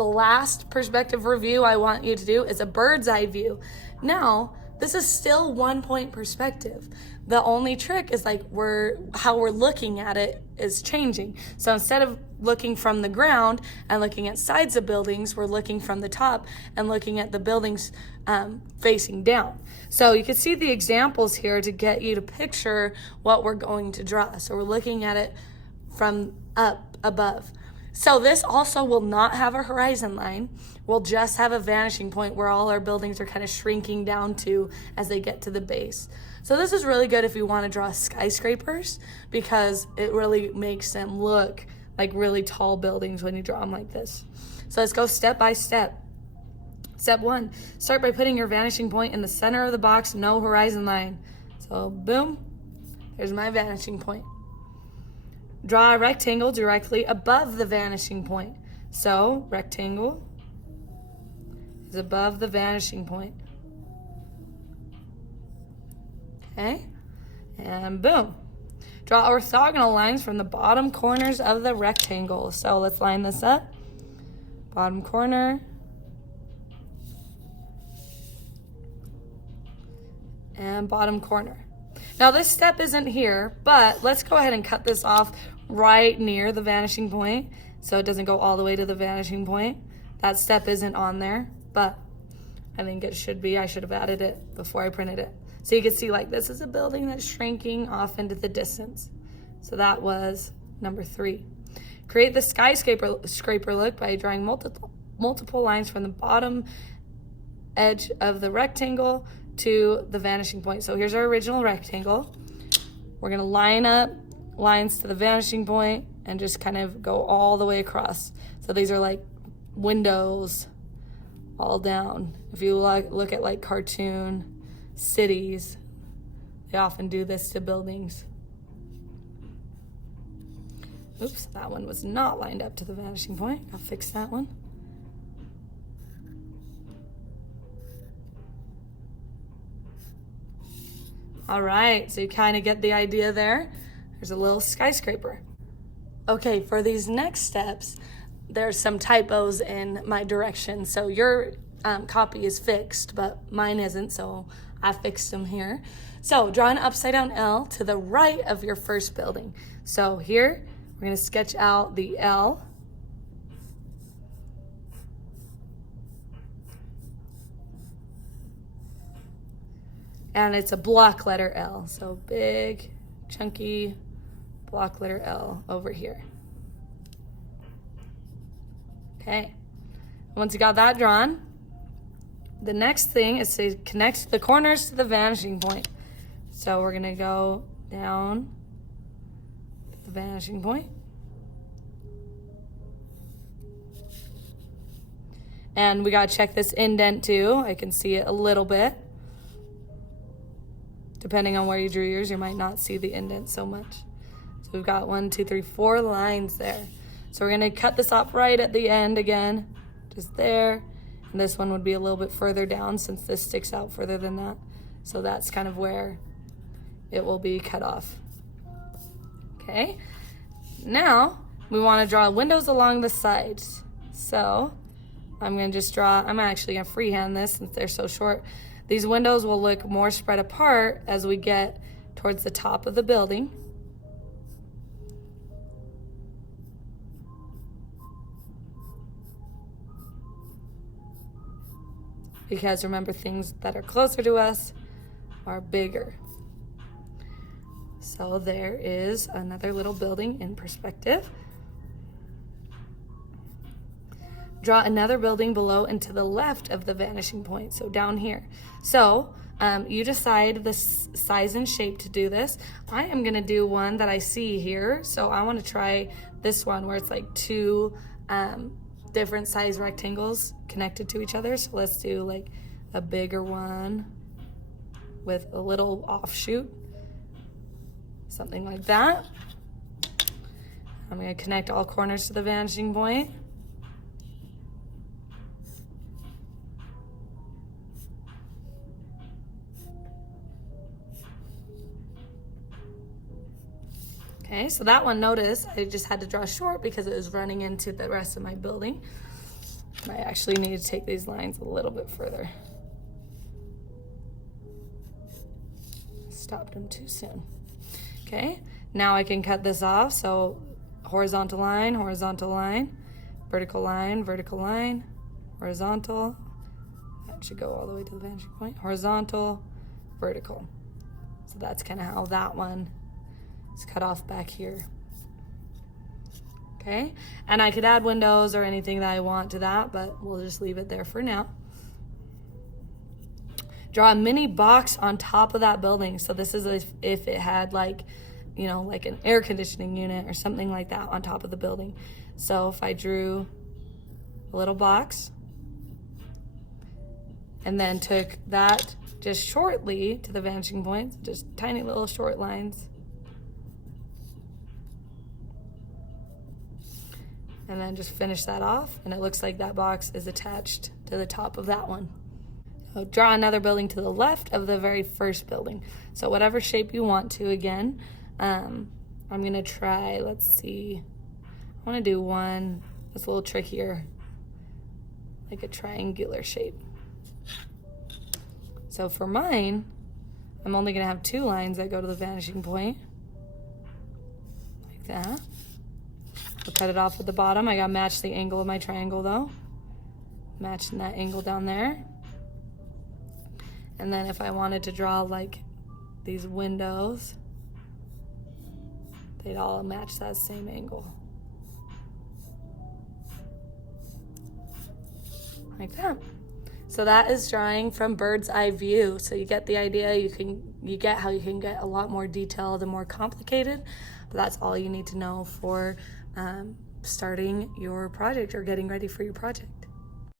the last perspective review I want you to do is a bird's eye view. Now, this is still 1 point perspective. The only trick is like how we're looking at it is changing. So instead of looking from the ground and looking at sides of buildings, we're looking from the top and looking at the buildings facing down. So you can see the examples here to get you to picture what we're going to draw. So we're looking at it from up above. So this also will not have a horizon line. We'll just have a vanishing point where all our buildings are kind of shrinking down to as they get to the base. So this is really good if you want to draw skyscrapers because it really makes them look like really tall buildings when you draw them like this. So let's go step by step. Step 1, start by putting your vanishing point in the center of the box, no horizon line. So boom, there's my vanishing point. Draw a rectangle directly above the vanishing point. So rectangle is above the vanishing point. Okay, and boom. Draw orthogonal lines from the bottom corners of the rectangle. So let's line this up. Bottom corner. And bottom corner. Now this step isn't here, but let's go ahead and cut this off right near the vanishing point so it doesn't go all the way to the vanishing point. That step isn't on there, but I think it should be. I should have added it before I printed it. So you can see like this is a building that's shrinking off into the distance. So that was number 3. Create the skyscraper look by drawing multiple lines from the bottom edge of the rectangle to the vanishing point. So here's our original rectangle. We're gonna line up lines to the vanishing point and just kind of go all the way across. So these are like windows all down. If you look at like cartoon cities, they often do this to buildings. Oops, that one was not lined up to the vanishing point. I'll fix that one. All right, so you kind of get the idea there. There's a little skyscraper. Okay, for these next steps, there's some typos in my direction. So your copy is fixed, but mine isn't, so I fixed them here. So draw an upside down L to the right of your first building. So here, we're gonna sketch out the L. And it's a block letter L. So big, chunky block letter L over here. Okay, once you got that drawn, the next thing is to connect the corners to the vanishing point. So we're gonna go down to the vanishing point. And we gotta check this indent too. I can see it a little bit. Depending on where you drew yours, you might not see the indent so much. So we've got 1, 2, 3, 4 lines there. So we're gonna cut this off right at the end again, just there. And this one would be a little bit further down since this sticks out further than that. So that's kind of where it will be cut off. Okay, now we wanna draw windows along the sides. So I'm actually gonna freehand this since they're so short. These windows will look more spread apart as we get towards the top of the building. Because remember, things that are closer to us are bigger. So there is another little building in perspective. Draw another building below and to the left of the vanishing point, so down here. So you decide the size and shape to do this. I am gonna do one that I see here, so I wanna try this one where it's like 2 different size rectangles connected to each other. So let's do like a bigger one with a little offshoot, something like that. I'm gonna connect all corners to the vanishing point. Okay, so that one, notice I just had to draw short because it was running into the rest of my building. I actually need to take these lines a little bit further. Stopped them too soon. Okay, now I can cut this off. So horizontal line, vertical line, horizontal. That should go all the way to the vanishing point. Horizontal, vertical. So that's kind of how that one is cut off back here. Okay, and I could add windows or anything that I want to that, but we'll just leave it there for now. Draw a mini box on top of that building. So this is if it had like, you know, like an air conditioning unit or something like that on top of the building. So if I drew a little box and then took that just shortly to the vanishing points, just tiny little short lines. And then just finish that off, and it looks like that box is attached to the top of that one. So draw another building to the left of the very first building. So whatever shape you want to, again. I'm gonna try, let's see. I wanna do one that's a little trickier, like a triangular shape. So for mine, I'm only gonna have 2 lines that go to the vanishing point, like that. I'll cut it off at the bottom. I gotta match the angle of my triangle though. Matching that angle down there. And then if I wanted to draw like these windows, they'd all match that same angle. Like that. So that is drawing from bird's eye view. So you get the idea. You get how you can get a lot more detailed and more complicated, but that's all you need to know for starting your project or getting ready for your project.